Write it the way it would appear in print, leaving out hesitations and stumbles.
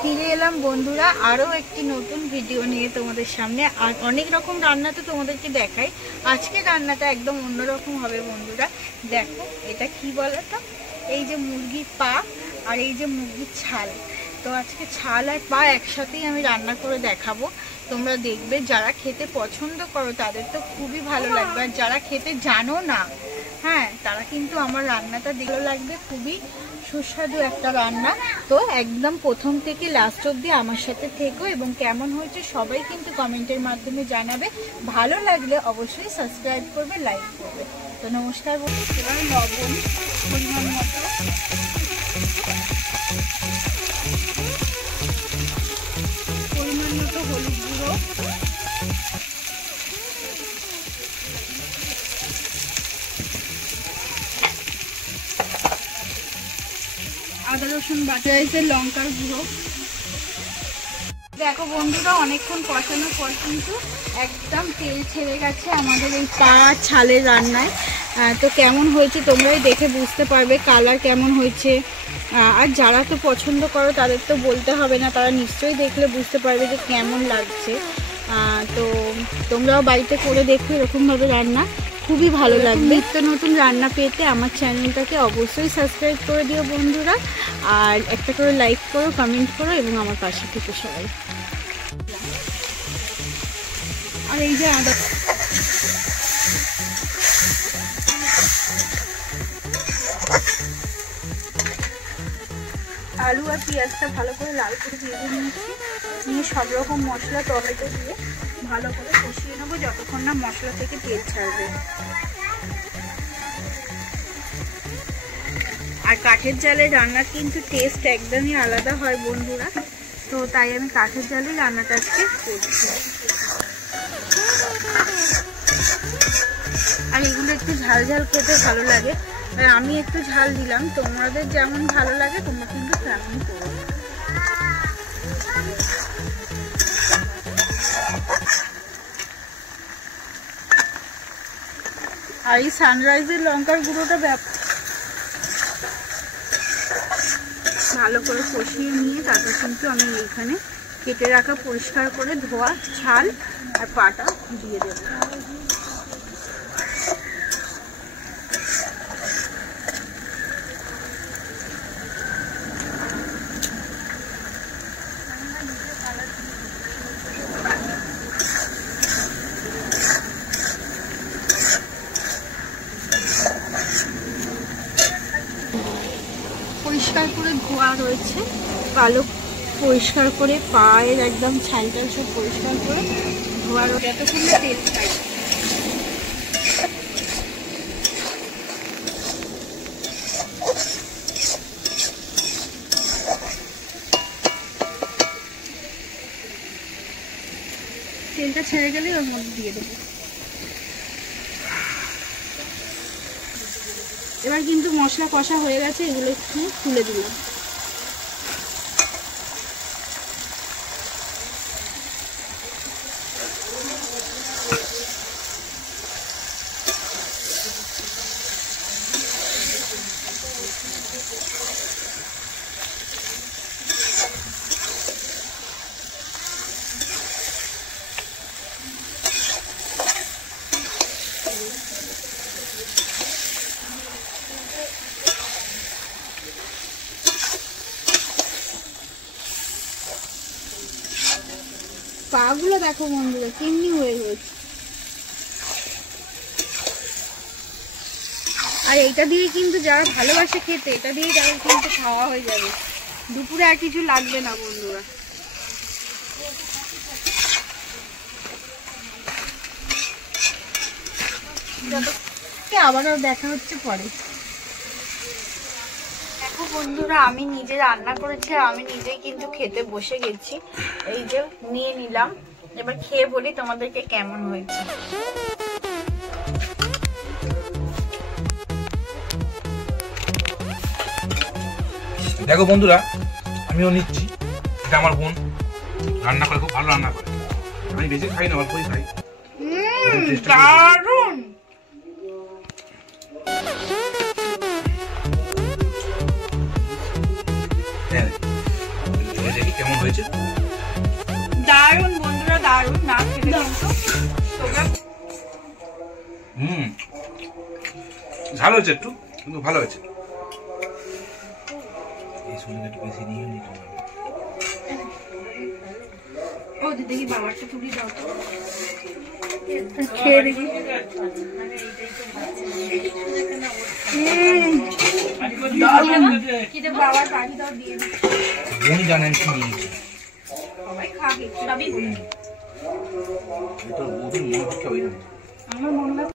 ফিরে এলাম বন্ধুরা আরো একটি নতুন ভিডিও নিয়ে তোমাদের সামনে। আর অনেক রকম রান্না তো তোমাদেরকে দেখাই, আজকে রান্নাটা একদম অন্যরকম হবে বন্ধুরা। দেখো এটা কি বলতো, এই যে মুরগির পা আর এই যে মুরগির ছাল, তো আজকে ছাল আর পা একসাথেই আমি রান্না করে দেখাবো। তোমরা দেখবে, যারা খেতে পছন্দ করো তাদের তো খুবই ভালো লাগবে, আর যারা খেতে জানো না হ্যাঁ তারা কিন্তু আমার রান্নাটা দেখতে লাগবে। খুবই সুস্বাদু একটা রান্না, তো একদম প্রথম থেকে লাস্ট অবধি আমার সাথে থেকো এবং কেমন হয়েছে সবাই কিন্তু কমেন্টের মাধ্যমে জানাবে। ভালো লাগলে অবশ্যই সাবস্ক্রাইব করবে, লাইক করবে। তো নমস্কার বন্ধু, এবার লবণ পরিমাণ মতো, পরিমাণ মতো হলুদ গুঁড়ো, আদা রসুন বাটা, লঙ্কার গুঁড়ো। দেখো বন্ধুরা অনেকক্ষণ কষানোর পর কিন্তু একদম তেল ছেড়ে গেছে আমাদের এই পা ছালের রান্নায়। তো কেমন হয়েছে তোমরাই দেখে বুঝতে পারবে, কালার কেমন হয়েছে। আর যারা তো পছন্দ করো তাদের তো বলতে হবে না, তারা নিশ্চয়ই দেখলে বুঝতে পারবে যে কেমন লাগছে। তো তোমরাও বাড়িতে করে দেখো এরকমভাবে রান্না, খুবই ভালো লাগবে। নিত্য নতুন রান্না পেতে আমার চ্যানেলটাকে অবশ্যই সাবস্ক্রাইব করে দিও বন্ধুরা, আর একটা করে লাইক করো, কমেন্ট করো এবং আমার পাশে থেকে সবাই। আর এই যে আদা, আলু আর পেঁয়াজটা ভালো করে লাল করে ভেজে নিয়েছি, নিয়ে সব রকম মশলা টমেটো দিয়ে ভালো করে কষিয়ে নেবো যতক্ষণ না মশলা থেকে তেল ছাড়বে। আর কাঠের জালের রান্নার কিন্তু টেস্ট একদমই আলাদা হয় বন্ধুরা, তো তাই আমি কাঠের জালে রান্নাটা আজকে করছি। আর এগুলো একটু ঝাল ঝাল খেতে ভালো লাগে, আর আমি একটু ঝাল দিলাম, তোমাদের যেমন ভালো লাগে তোমরা কিন্তু তেমন করো। আর এই সানরাইজের লঙ্কার গুঁড়োটা ভালো করে কষিয়ে নিয়ে তারপর কিন্তু আমি এইখানে কেটে রাখা পরিষ্কার করে ধোয়া ছাল আর পাটা দিয়ে দেব। পরিষ্কার করে ধোয়া রয়েছে, ভালো পরিষ্কার করে পায়ের একদম ছালটা সব পরিষ্কার করে ধোয়া রয়েছে, এতক্ষণ তেল ছাড়ে। তেলটা ছেড়ে গেলে ওর মধ্যে দিয়ে দেবো। এবার কিন্তু মশলা কষা হয়ে গেছে, এগুলো একটু তুলে দিলাম। পাগুলো দেখো বন্ধুরা কেমনি হয়ে গেছে। আর এটা দিয়ে কিন্তু যারা ভালোবাসে খেতে, এটা দিয়ে তাদের কিন্তু খাওয়া হয়ে যাবে, দুপুরে আর কিছু লাগবে না বন্ধুরা। আবারও দেখা হচ্ছে পরে। দেখো বন্ধুরা আমি নিজে রান্না করেছি, আমি নিজেই কিন্তু খেতে বসে গেছি। এই যে নিয়ে নিলাম, এবার খেয়ে বলি তোমাদেরকে কেমন হয়েছে। দেখো বন্ধুরা আমিও নিচ্ছি, এটা আমার বোন রান্না করে, খুব ভালো রান্না করে। আমি বেশি খাই না, অল্পই খাই, দারুন। দেখি কেমন হয়েছে। দারুন বন্ধুরা, দারুন। না খেলে তোমরা ঝাল হয়েছে একটু, কিন্তু ভালো হয়েছে। এই শুনে একটু বেশি নিয়ে নিতে হবে। ও দিদি বাবারটা পুরি দাও তো, খেয়ে দেখি। বাবার পানি দাও দিয়ে বোন জানেন কি নিয়েছে সবাই খাবে, সবই তো ওদের মনে হচ্ছে ওই আমার মনে হয়